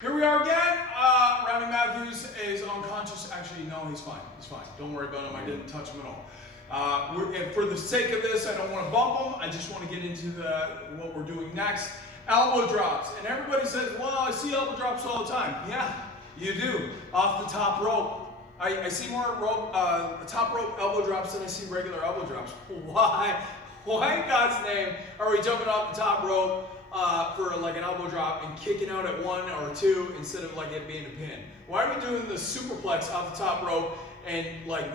Here we are again. Randy Matthews is unconscious. Actually, no, he's fine. He's fine. Don't worry about him. I didn't touch him at all. And for the sake of this, I don't want to bump him. I just want to get into what we're doing next. Elbow drops. And everybody says, well, I see elbow drops all the time. Yeah, you do. Off the top rope. I see more top rope elbow drops than I see regular elbow drops. Why? Why in God's name are we jumping off the top rope for like an elbow drop and kicking out at 1 or 2 instead of like it being a pin? Why are we doing the superplex off the top rope and like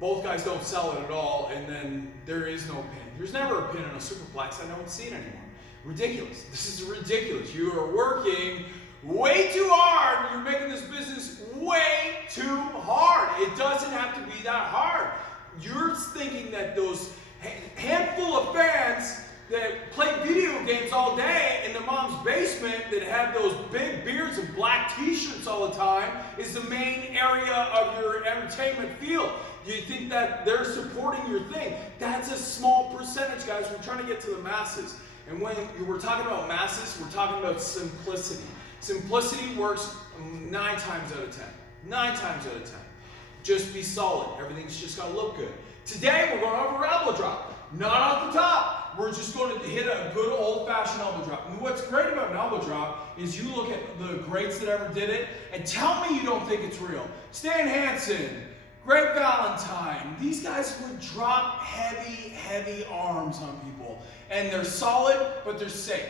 both guys don't sell it at all and then there is no pin? There's never a pin in a superplex. I don't see it anymore. Ridiculous. This is ridiculous. You are working way too hard. You're making this business way too hard. It doesn't have to be that hard. You're thinking that those handful of fans that play video games all day in their mom's basement that have those big beards and black t-shirts all the time is the main area of your entertainment field. You think that they're supporting your thing. That's a small percentage, guys. We're trying to get to the masses. And when we're talking about masses, we're talking about simplicity. Simplicity works 9 times out of 10. 9 times out of 10. Just be solid. Everything's just got to look good. Today, we're going over elbow drop. Not off the top. We're just going to hit a good old-fashioned elbow drop. And what's great about an elbow drop is you look at the greats that ever did it, and tell me you don't think it's real. Stan Hansen, Greg Valentine, these guys would drop heavy, heavy arms on people. And they're solid, but they're safe.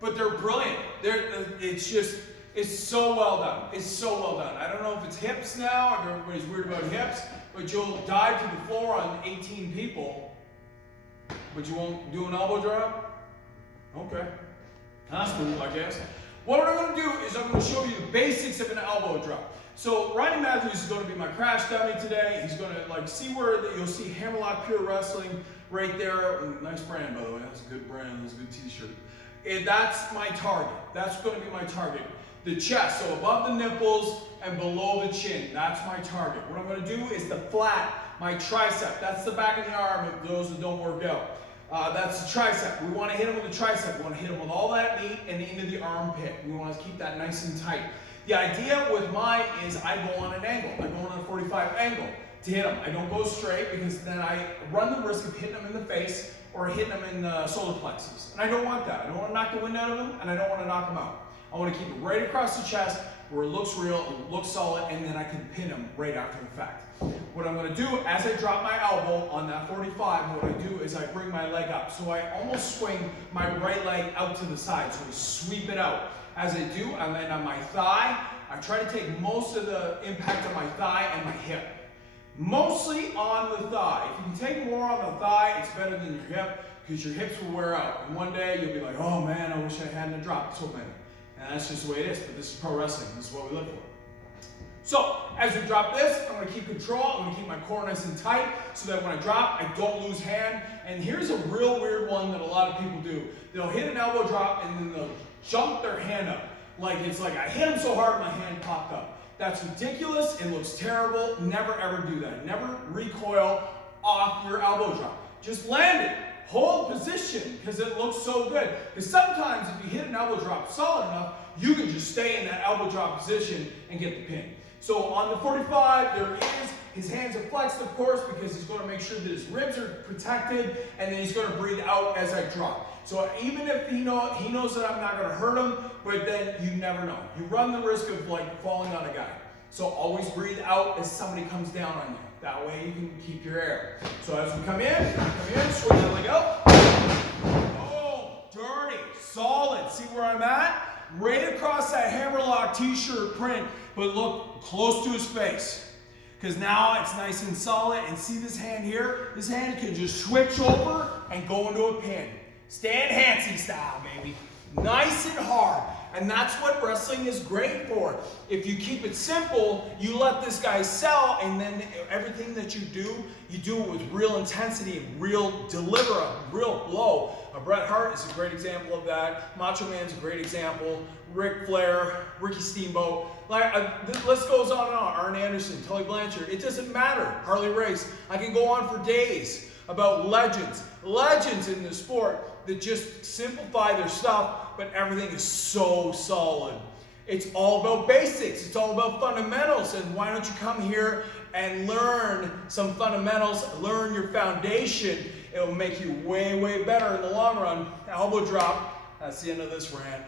But they're brilliant. It's so well done. It's so well done. I don't know if it's hips now, or everybody's weird about hips, but you'll dive to the floor on 18 people, but you won't do an elbow drop? Okay. That's cool, I guess. What I'm going to do is I'm going to show you the basics of an elbow drop. So Randy Matthews is going to be my crash dummy today. He's going to see where you'll see Hammerlock Pure Wrestling right there. Nice brand, by the way. That's a good brand. That's a good t-shirt. And that's my target. That's going to be my target. The chest, so above the nipples and below the chin. That's my target. What I'm going to do is the flat, my tricep. That's the back of the arm of those that don't work out. That's the tricep. We want to hit him with the tricep. We want to hit him with all that meat and into the armpit. We want to keep that nice and tight. The idea with mine is I go on an angle. I go on a 45 angle to hit him. I don't go straight because then I run the risk of hitting him in the face or hitting him in the solar plexus. And I don't want that. I don't want to knock the wind out of him, and I don't want to knock him out. I want to keep it right across the chest where it looks real, it looks solid, and then I can pin him right after the fact. What I'm going to do, as I drop my elbow on that 45, what I do is I bring my leg up. So I almost swing my right leg out to the side, so I sweep it out. As I do, I land on my thigh. I try to take most of the impact on my thigh and my hip. Mostly on the thigh. If you can take more on the thigh, it's better than your hip, because your hips will wear out. And one day you'll be like, oh man, I wish I hadn't dropped so many. And that's just the way it is, but this is pro wrestling. This is what we live for. So, as we drop this, I'm going to keep control. I'm going to keep my core nice and tight so that when I drop, I don't lose hand. And here's a real weird one that a lot of people do. They'll hit an elbow drop and then they'll jump their hand up. Like it's like I hit him so hard my hand popped up. That's ridiculous. It looks terrible. Never ever do that. Never recoil off your elbow drop. Just land it. Hold position because it looks so good. Because sometimes if you hit an elbow drop solid enough, you can just stay in that elbow drop position and get the pin. So on the 45, there he is. His hands are flexed, of course, because he's going to make sure that his ribs are protected, and then he's going to breathe out as I drop. So even if he knows that I'm not going to hurt him, but then you never know. You run the risk of like falling on a guy. So always breathe out as somebody comes down on you. That way you can keep your air. So as we come in, swing that leg out. Oh, dirty, solid. See where I'm at? Right across that Hammerlock t-shirt print, but look close to his face. Because now it's nice and solid. And see this hand here? This hand can just switch over and go into a pin. Stan Hansen style, baby. Nice and hard. And that's what wrestling is great for. If you keep it simple, you let this guy sell, and then everything that you do it with real intensity and real deliver a real blow. Bret Hart is a great example of that. Macho Man's a great example. Ric Flair, Ricky Steamboat. The list goes on and on. Arn Anderson, Tully Blanchard. It doesn't matter. Harley Race. I can go on for days about legends in the sport that just simplify their stuff, but everything is so solid. It's all about basics. It's all about fundamentals. And why don't you come here and learn some fundamentals, learn your foundation. It will make you way, way better in the long run. Elbow drop. That's the end of this rant.